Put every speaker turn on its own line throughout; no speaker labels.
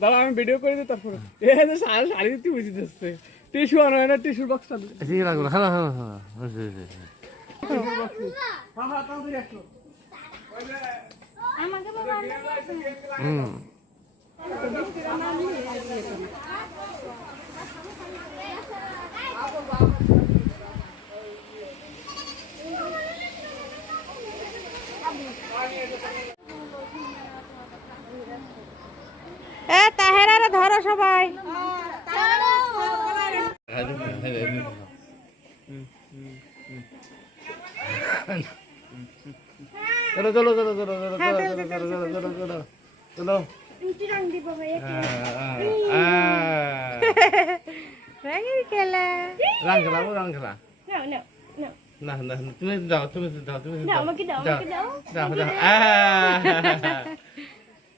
দাদা আমি ভিডিও করে দিই তারপরে। এ যে শাড়ি শাড়ি দিতে বুঝি যাচ্ছে। টিস্যু আনো না টিস্যুর বক্সটা
হয়েছে, হয়েছে, হয়েছে।
হ্যাঁ হ্যাঁ তাড়াতাড়ি আসো
আমাকে বাবা
হুম।
এ তাহেরারে ধরো সবাই
চলো চলো চলো চলো চলো চলো চলো চলো চলো চলো চলো চলো
রঙের খেলা
রং খেলা ও রং খেলা না না তুমি দাও তুমি দাও তুমি দাও আমাকে দাও আমাকে দাও দাও দাও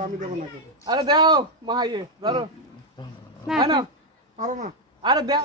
আমি দেব না আরে দাও মাহাইয়ে ধরো।
না
পারো না। আরে দাও।